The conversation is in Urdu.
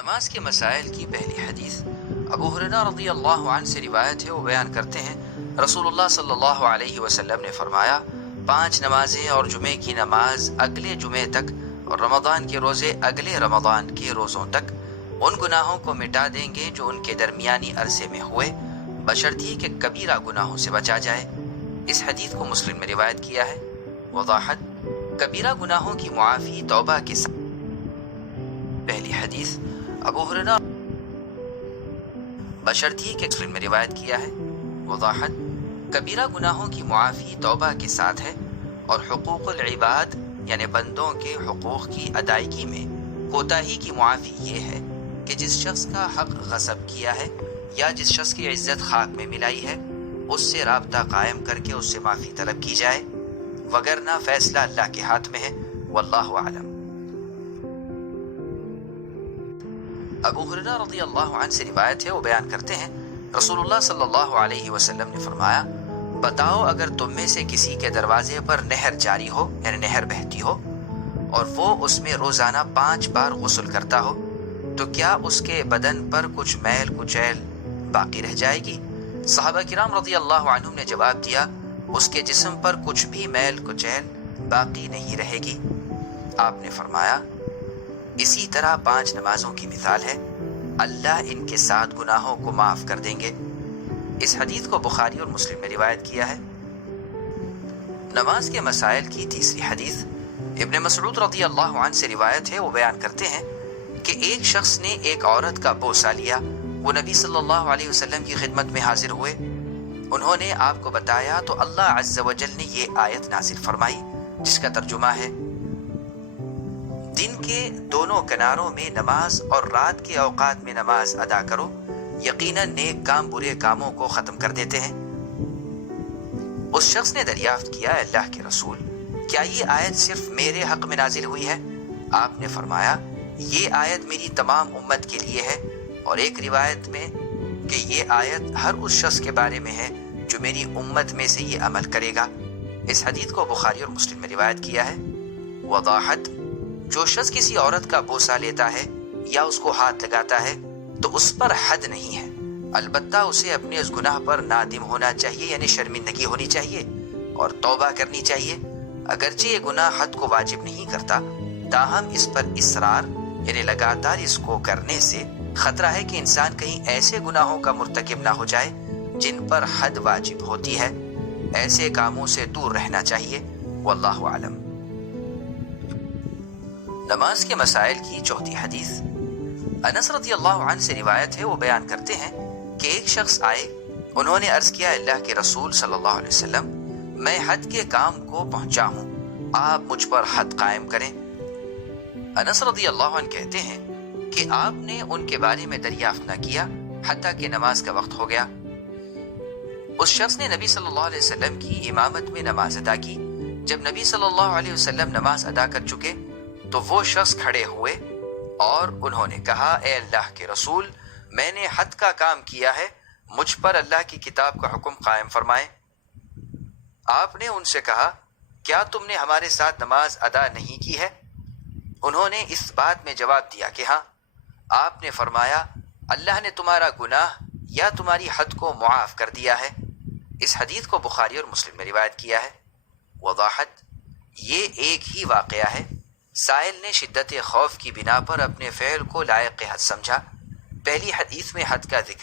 نماز کے مسائل کی پہلی حدیث ابو ہریرہ رضی اللہ عنہ سے روایت ہے، وہ بیان کرتے ہیں رسول اللہ صلی اللہ علیہ وسلم نے فرمایا 5 نمازیں اور جمعے کی نماز اگلے جمعے تک اور رمضان کے روزے اگلے رمضان کے روزوں تک ان گناہوں کو مٹا دیں گے جو ان کے درمیانی عرصے میں ہوئے، بشرطی کہ کبیرہ گناہوں سے بچا جائے۔ اس حدیث کو مسلم میں روایت کیا ہے۔ وضاحت: کبیرہ گناہوں کی معافی توبہ کے ساتھ۔ پہلی حدیث ابو ہریرہ بشرطی کہ مسلم میں روایت کیا ہے۔ وضاحت: کبیرہ گناہوں کی معافی توبہ کے ساتھ ہے، اور حقوق العباد یعنی بندوں کے حقوق کی ادائیگی میں کوتاہی کی معافی یہ ہے کہ جس شخص کا حق غصب کیا ہے یا جس شخص کی عزت خاک میں ملائی ہے اس سے رابطہ قائم کر کے اس سے معافی طلب کی جائے، وگرنہ فیصلہ اللہ کے ہاتھ میں ہے۔ واللہ اعلم۔ ابو ہریرہ رضی اللہ عنہ سے روایت ہے، وہ بیان کرتے ہیں رسول اللہ صلی اللہ علیہ وسلم نے فرمایا بتاؤ اگر تم میں سے کسی کے دروازے پر نہر جاری ہو یعنی نہر بہتی ہو اور وہ اس میں روزانہ 5 بار غسل کرتا ہو تو کیا اس کے بدن پر کچھ میل کچیل باقی رہ جائے گی؟ صحابہ کرام رضی اللہ عنہم نے جواب دیا اس کے جسم پر کچھ بھی میل کچیل باقی نہیں رہے گی۔ آپ نے فرمایا اسی طرح 5 نمازوں کی مثال ہے، اللہ ان کے 7 گناہوں کو معاف کر دیں گے۔ اس حدیث کو بخاری اور مسلم میں روایت کیا ہے۔ نماز کے مسائل کی تیسری حدیث ابن مسعود رضی اللہ عنہ سے روایت ہے، وہ بیان کرتے ہیں کہ ایک شخص نے ایک عورت کا بوسہ لیا، وہ نبی صلی اللہ علیہ وسلم کی خدمت میں حاضر ہوئے، انہوں نے آپ کو بتایا تو اللہ عز و جل نے یہ آیت نازل فرمائی جس کا ترجمہ ہے دن کے دونوں کناروں میں نماز اور رات کے اوقات میں نماز ادا کرو، یقیناً نیک کام برے کاموں کو ختم کر دیتے ہیں۔ اس شخص نے دریافت کیا اللہ کے رسول کیا یہ آیت صرف میرے حق میں نازل ہوئی ہے؟ آپ نے فرمایا یہ آیت میری تمام امت کے لیے ہے، اور ایک روایت میں کہ یہ آیت ہر اس شخص کے بارے میں ہے جو میری امت میں سے یہ عمل کرے گا۔ اس حدیث کو بخاری اور مسلم میں روایت کیا ہے۔ وضاحت: جو شخص کسی عورت کا بوسہ لیتا ہے یا اس کو ہاتھ لگاتا ہے تو اس پر حد نہیں ہے، البتہ اسے اپنے اس گناہ پر نادم ہونا چاہیے یعنی شرمندگی ہونی چاہیے اور توبہ کرنی چاہیے۔ اگرچہ یہ گناہ حد کو واجب نہیں کرتا، تاہم اس پر اصرار یعنی لگاتار اس کو کرنے سے خطرہ ہے کہ انسان کہیں ایسے گناہوں کا مرتکب نہ ہو جائے جن پر حد واجب ہوتی ہے۔ ایسے کاموں سے دور رہنا چاہیے۔ واللہ اعلم۔ نماز کے مسائل کی چوتھی حدیث انس رضی اللہ عنہ سے روایت ہے، وہ بیان کرتے ہیں کہ ایک شخص آئے، انہوں نے عرض کیا اللہ کے رسول صلی اللہ علیہ وسلم میں حد کے کام کو پہنچا ہوں، آپ مجھ پر حد قائم کریں۔ انس رضی اللہ عنہ کہتے ہیں کہ آپ نے ان کے بارے میں دریافت نہ کیا حتیٰ کہ نماز کا وقت ہو گیا۔ اس شخص نے نبی صلی اللہ علیہ وسلم کی امامت میں نماز ادا کی۔ جب نبی صلی اللہ علیہ وسلم نماز ادا کر چکے تو وہ شخص کھڑے ہوئے اور انہوں نے کہا اے اللہ کے رسول میں نے حد کا کام کیا ہے، مجھ پر اللہ کی کتاب کا حکم قائم فرمائیں۔ آپ نے ان سے کہا کیا تم نے ہمارے ساتھ نماز ادا نہیں کی ہے؟ انہوں نے اس بات میں جواب دیا کہ ہاں۔ آپ نے فرمایا اللہ نے تمہارا گناہ یا تمہاری حد کو معاف کر دیا ہے۔ اس حدیث کو بخاری اور مسلم میں روایت کیا ہے۔ وضاحت: یہ ایک ہی واقعہ ہے۔ سائل نے شدت خوف کی بنا پر اپنے فعل کو لائق حد سمجھا۔ پہلی حدیث میں حد کا ذکر